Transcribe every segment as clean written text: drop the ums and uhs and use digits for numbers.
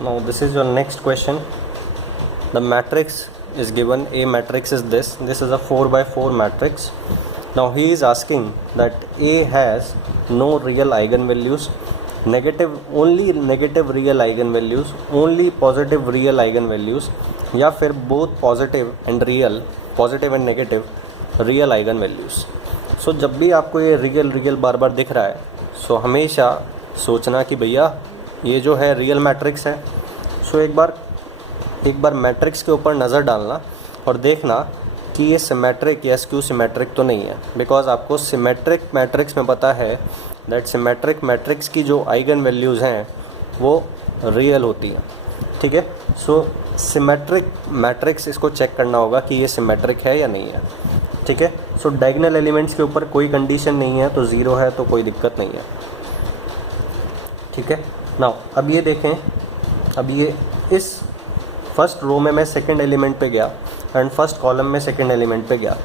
Now this is your next question. The matrix is given, A matrix is this is a 4 by 4 matrix. Now he is asking that A has no real eigenvalues, only negative real eigenvalues, only positive real eigenvalues, या फिर both positive and negative real eigenvalues. So जब भी आपको ये real बार बार दिख रहा है, सो हमेशा सोचना कि भैया ये जो है रियल मैट्रिक्स है. सो एक बार मैट्रिक्स के ऊपर नज़र डालना और देखना कि ये सिमेट्रिक या स्क्यू सिमेट्रिक तो नहीं है, बिकॉज आपको सिमेट्रिक मैट्रिक्स में पता है दैट सिमेट्रिक मैट्रिक्स की जो आइगन वैल्यूज़ हैं वो रियल होती हैं. ठीक है. सो सिमेट्रिक मैट्रिक्स इसको चेक करना होगा कि ये सिमेट्रिक है या नहीं है. ठीक है. सो डायगोनल एलिमेंट्स के ऊपर कोई कंडीशन नहीं है, तो ज़ीरो है तो कोई दिक्कत नहीं है. ठीक है. नाउ अब ये देखें, अब ये इस फर्स्ट रो में मैं सेकंड एलिमेंट पे गया एंड फर्स्ट कॉलम में सेकंड एलिमेंट पे गया.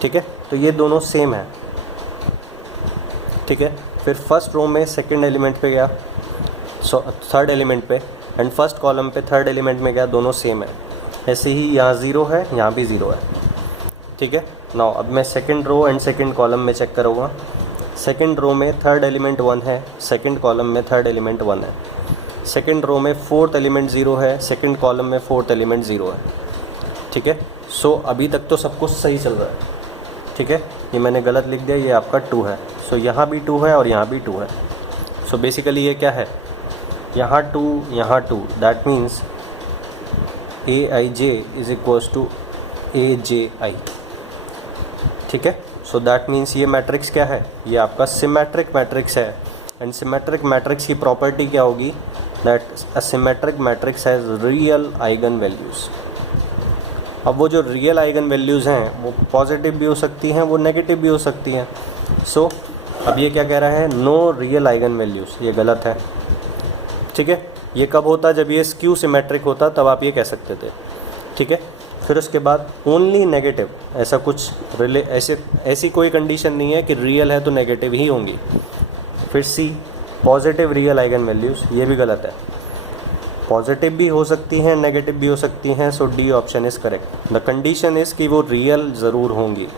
ठीक है. तो ये दोनों सेम है. ठीक है. फिर फर्स्ट रो में सेकंड एलिमेंट पे गया, थर्ड एलिमेंट पे, एंड फर्स्ट कॉलम पे थर्ड एलिमेंट में गया, दोनों सेम है. ऐसे ही यहाँ ज़ीरो है, यहाँ भी ज़ीरो है. ठीक है. नाउ अब मैं second row and second column में चेक करूँगा. सेकंड रो में थर्ड एलिमेंट 1 है, सेकंड कॉलम में थर्ड एलिमेंट 1 है. सेकंड रो में फोर्थ एलिमेंट 0 है, सेकंड कॉलम में फोर्थ एलिमेंट 0 है. ठीक है. सो अभी तक तो सब कुछ सही चल रहा है. ठीक है. ये मैंने गलत लिख दिया, ये आपका 2 है. सो यहाँ भी 2 है और यहाँ भी 2 है. सो बेसिकली ये क्या है, यहाँ 2, that means AIJ is equals to AJI. ठीक है. सो दैट मीन्स ये मैट्रिक्स क्या है, ये आपका सिमेट्रिक मैट्रिक्स है. एंड सिमेट्रिक मैट्रिक्स की प्रॉपर्टी क्या होगी, that a symmetric matrix has real eigen values. अब वो जो रियल आइगन वैल्यूज़ हैं वो पॉजिटिव भी हो सकती हैं, वो नेगेटिव भी हो सकती हैं. सो अब ये क्या कह रहा है, नो रियल आइगन वैल्यूज़, ये गलत है. ठीक है. ये कब होता, जब ये स्क्यू सिमेट्रिक होता तब आप ये कह सकते थे. ठीक है. फिर उसके बाद ओनली नेगेटिव, ऐसा कुछ ऐसी कोई कंडीशन नहीं है कि रियल है तो नेगेटिव ही होंगी. फिर C positive real eigen values, ये भी गलत है. पॉजिटिव भी हो सकती हैं, नेगेटिव भी हो सकती हैं. सो D option is correct. The condition is कि वो रियल ज़रूर होंगी.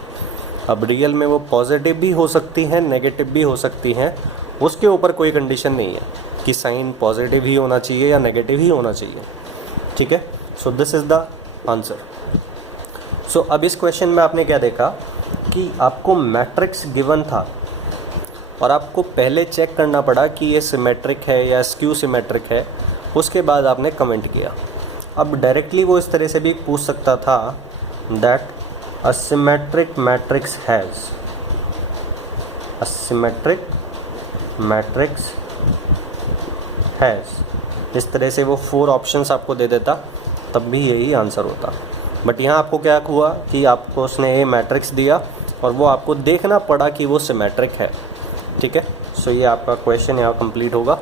अब रियल में वो पॉजिटिव भी हो सकती हैं, नेगेटिव भी हो सकती हैं, उसके ऊपर कोई कंडीशन नहीं है कि साइन पॉजिटिव ही होना चाहिए या नेगेटिव ही होना चाहिए. ठीक है. So this is the answer. So अब इस क्वेश्चन में आपने क्या देखा कि आपको मैट्रिक्स गिवन था और आपको पहले चेक करना पड़ा कि ये सिमेट्रिक है या स्क्यू सिमेट्रिक है, उसके बाद आपने कमेंट किया. अब डायरेक्टली वो इस तरह से भी पूछ सकता था that a symmetric matrix has, a symmetric matrix has. इस तरह से वो 4 ऑप्शंस आपको दे देता, तब भी यही आंसर होता. बट यहाँ आपको क्या हुआ कि आपको उसने ए मैट्रिक्स दिया और वो आपको देखना पड़ा कि वो सिमेट्रिक है. ठीक है. सो ये आपका क्वेश्चन यहाँ कंप्लीट होगा.